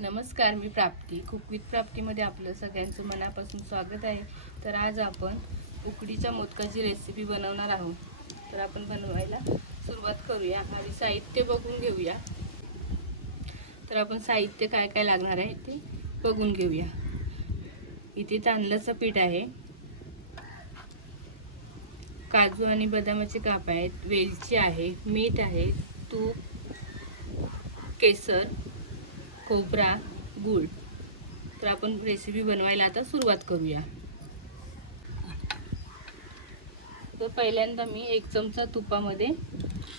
नमस्कार मी प्राप्ती. Cook with प्राप्तीमध्ये आपलं सगळ्यांचं मनापासून स्वागत आहे. तर आज आपण उकडीच्या मोदकाची रेसिपी बनवणार आहोत. तर आपण बनवायला सुरुवात करूया आणि साहित्य बघून घेऊया. तर आपण साहित्य काय काय लागणार आहे ते बघून घेऊया. इथे तांदळाचं पीठ आहे. काजू आणि बदामाचे काप आहेत. वेलची आहे मीठ आहे तूप केसर खोबरा गूळ. तर आपण रेसिपी बनवायला आता सुरुवात करूया. तर पहिल्यांदा मी एक चमचा तुपामध्ये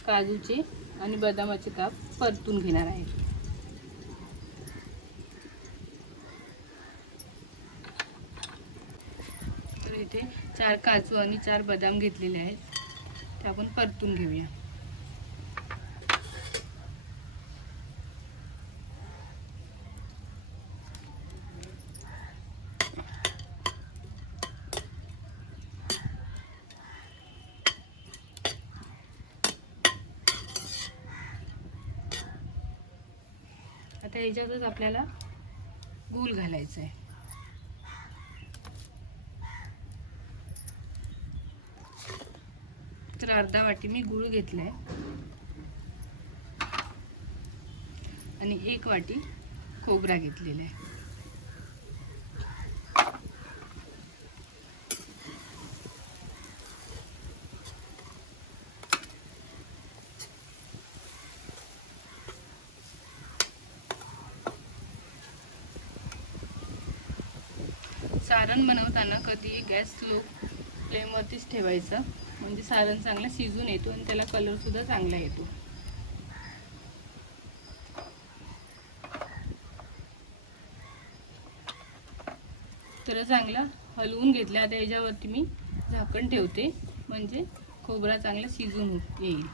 काजूचे आणि बदामाचे काप परतून घेणार आहे. तर इथे चार काजू आणि चार बदाम घेतलेले आहेत. ते आपण परतून घेऊया. आता याच्यातच आपल्याला गूळ घालायचं आहे तर अर्धा वाटी मी गूळ घेतला आहे आणि एक वाटी खोबरा घेतलेला आहे. सारण बनवताना कधी गॅस स्लो फ्लेमवरतीच ठेवायचं. म्हणजे सारण चांगला शिजून येतो आणि त्याला कलरसुद्धा चांगला येतो. तर चांगला हलवून घेतला. आता याच्यावरती मी झाकण ठेवते. म्हणजे खोबरा चांगला शिजून येईल.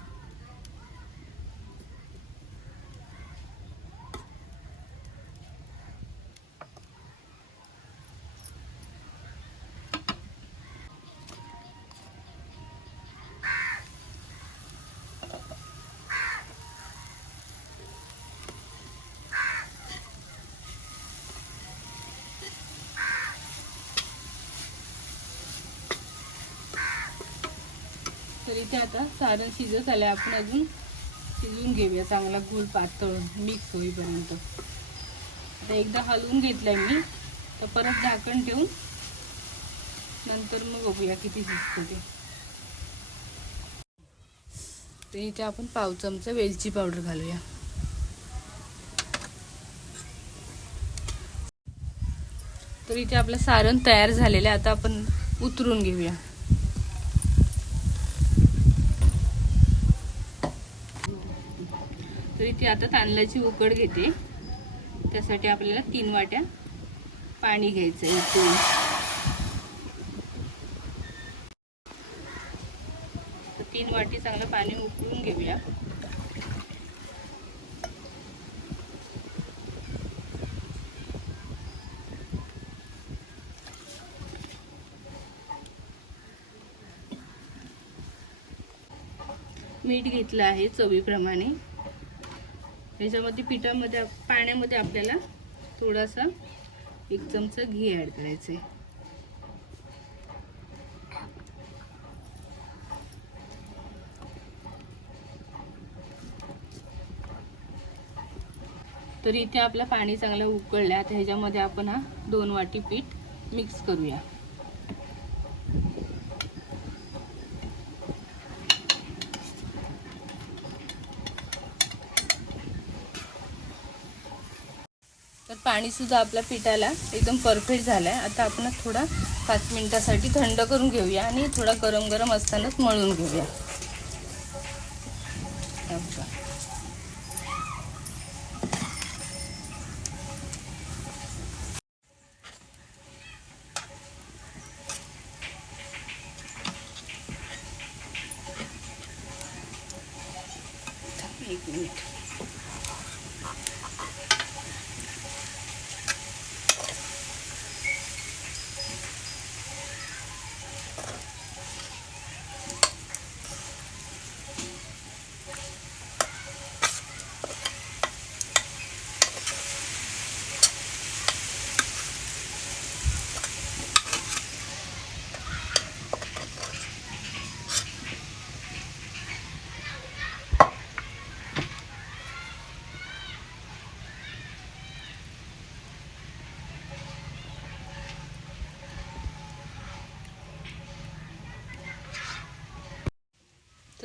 तर इथे आता सारण शिजत आलं आपण अजून शिजवून घेऊया. चांगला गोल पातळ मिक्स होईपर्यंत. आता एकदा हलवून घेतलंय मी. तर परत झाकण ठेवून नंतर मग बघूया किती शिजते ते. तर इथे आपण पाव चमचा वेलची पावडर घालूया. तर इथे आपलं सारण तयार झालेलं आहे. आता आपण उतरून घेऊया. इथे आता तांदळाची उकड घेते. त्यासाठी आपल्याला तीन वाट्या पाणी घ्यायचं आहे उकळून तर तीन वाटी चांगलं पाणी उकळून घेऊया. मीठ घेतलं आहे चवीप्रमाणे. ह्याच्यामध्ये पिठामध्ये पाण्यामध्ये आपल्याला थोडासा एक चमचा घी ॲड करायचं आहे. तर इथे आपलं पाणी चांगलं उकळलं आता ह्याच्यामध्ये आपण हा दोन वाटी पीठ मिक्स करूया. पाणीसुद्धा आपल्या पिठाला एकदम परफेक्ट झालं आहे आता आपण थोडा पाच मिनटासाठी थंड करून घेऊया आणि थोडा गरम गरम असतानाच मळून घेऊया.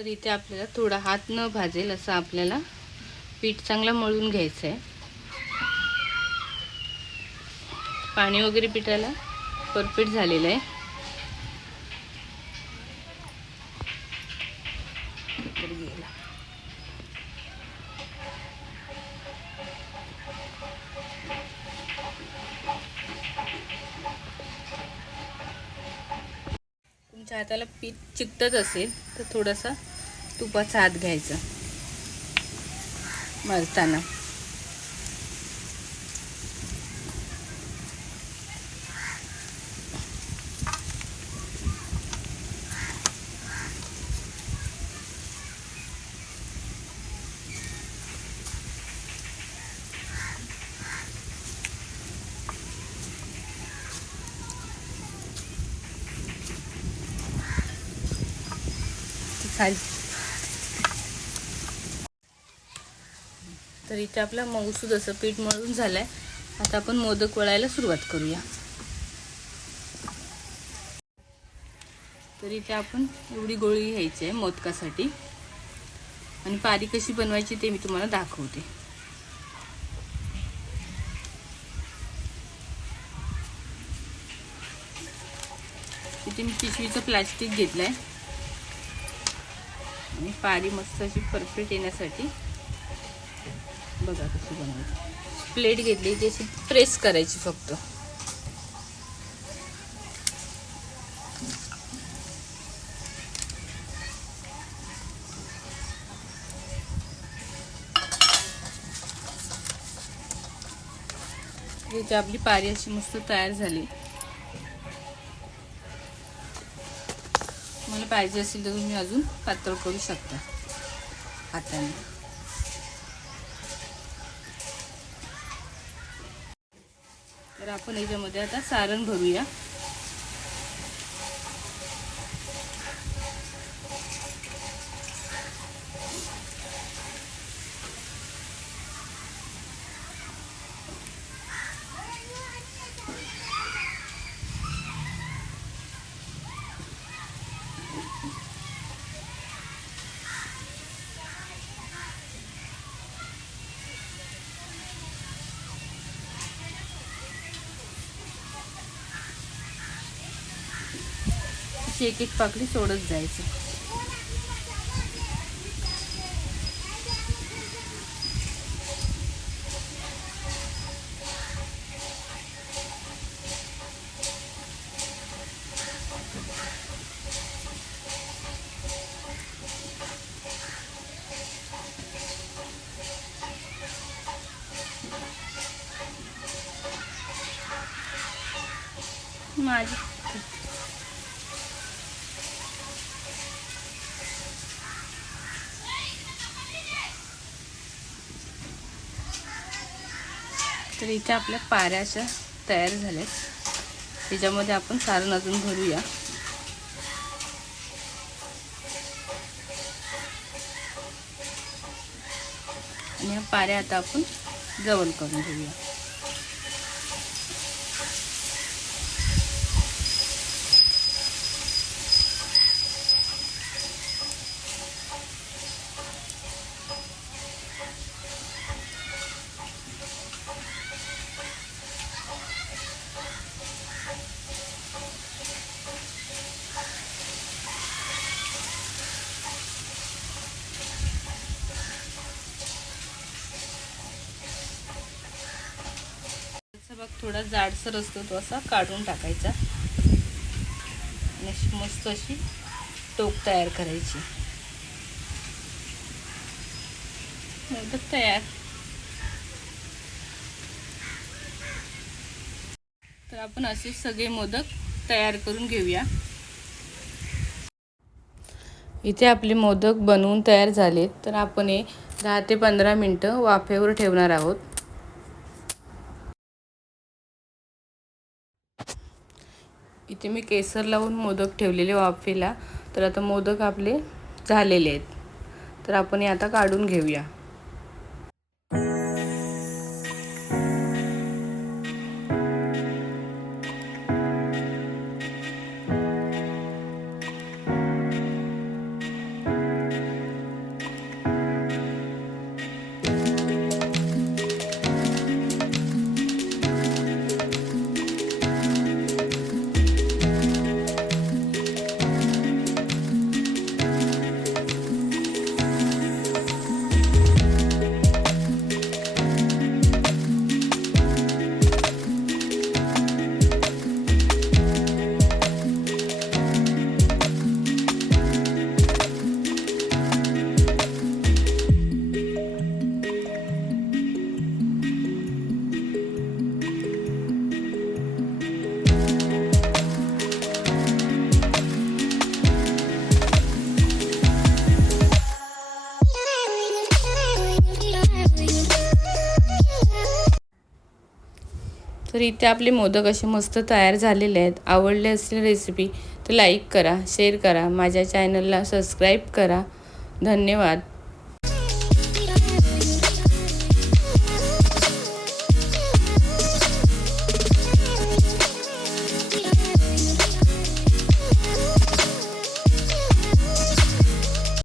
तर इथे आपल्याला थोडा हात न भाजेल असं आपल्याला पीठ चांगलं मळून घ्यायचं आहे पाणी वगैरे पिठाला परफेक्ट झालेलं आहे. तुमच्या हाताला पीठ चिकटत असेल तर थोडासा तुपाचा हात घ्यायचा. मळताना. खाली. तर इथे आपला मऊसूद असं पीठ मळून झालंय. आता आपण मोदक वळायला सुरुवात करूया. तर इथे आपण एवढी गोळी घ्यायची आहे मोदकासाठी. आणि पारी कशी बनवायची ते मी तुम्हाला दाखवते. इथे मी पिशवीचं प्लॅस्टिक आहे आणि पारी मस्त अशी परफेक्ट येण्यासाठी. बघा कशी बनवायची. प्लेट घेतली ती अशी प्रेस करायची फक्त. इथे आपली पारी अशी मस्त तयार झाली. तुम्हाला पाहिजे असेल तर तुम्ही अजून पातळ करू शकता हाताने. तर आपण याच्यामध्ये आता सारण भरूया. अशी एक एक पाकळी सोडत जायचं. माझी तर इथे आपल्या पाऱ्या अशा तयार झाल्यात. त्याच्यामध्ये आपण सारण अजून भरूया. आणि ह्या पाऱ्या आता आपण जवळ करून घेऊया त्याचा बघ थोडा जाडसर असतो तो असा काढून टाकायचा. आणि मस्त अशी टोक तयार करायची. मोदक तयार. तर आपण असे सगळे मोदक तयार करून घेऊया. इथे आपले मोदक बनवून तयार झालेत. तर आपण हे दहा ते पंधरा मिनटं वाफेवर ठेवणार आहोत. इथे मी केसर लावून मोदक ठेवलेले वाफेला. तर आता मोदक आपले झालेले आहेत. तर आपण हे आता काढून घेऊया. तर इथे आपले मोदक असे मस्त तयार झालेले आहेत. आवडले असतील रेसिपी तर लाईक करा शेअर करा. माझ्या चॅनलला सबस्क्राईब करा. धन्यवाद.